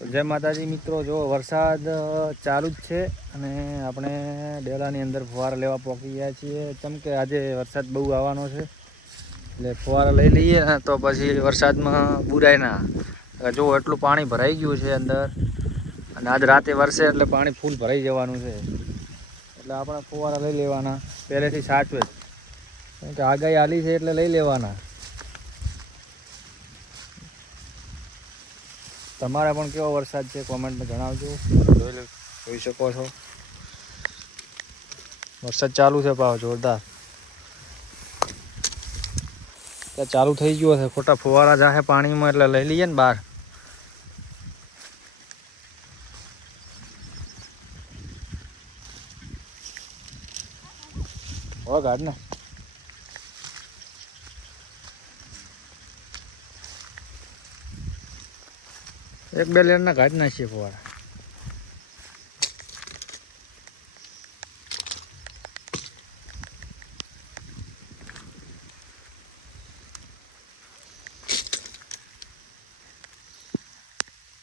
જય માતાજી મિત્રો, જો વરસાદ ચાલુ જ છે અને આપણે ડેલાની અંદર ફુવારા લેવા પહોંચી ગયા છીએ. કેમ કે આજે વરસાદ બહુ આવવાનો છે એટલે ફુવારા લઈ લઈએ ને તો પછી વરસાદમાં બુરાય ના. જો એટલું પાણી ભરાઈ ગયું છે અંદર અને આજ રાતે વરસે એટલે પાણી ફૂલ ભરાઈ જવાનું છે. એટલે આપણે ફુવારા લઈ લેવાના પહેલેથી સાચવે જ, કેમ કે આગાહી આલી છે એટલે લઈ લેવાના. તમારે પણ કેવો વરસાદ છે કોમેન્ટમાં જણાવજો. જોઈ શકો છો વરસાદ ચાલુ છે, પાવ જોરદાર ચાલુ થઈ ગયો છે. ખોટા ફુવારા જાહે પાણીમાં એટલે લઈ લઈએ ને બહાર. હો ગાડ ને એક બે લેરના કાઢી નાખીએ ફુવારા.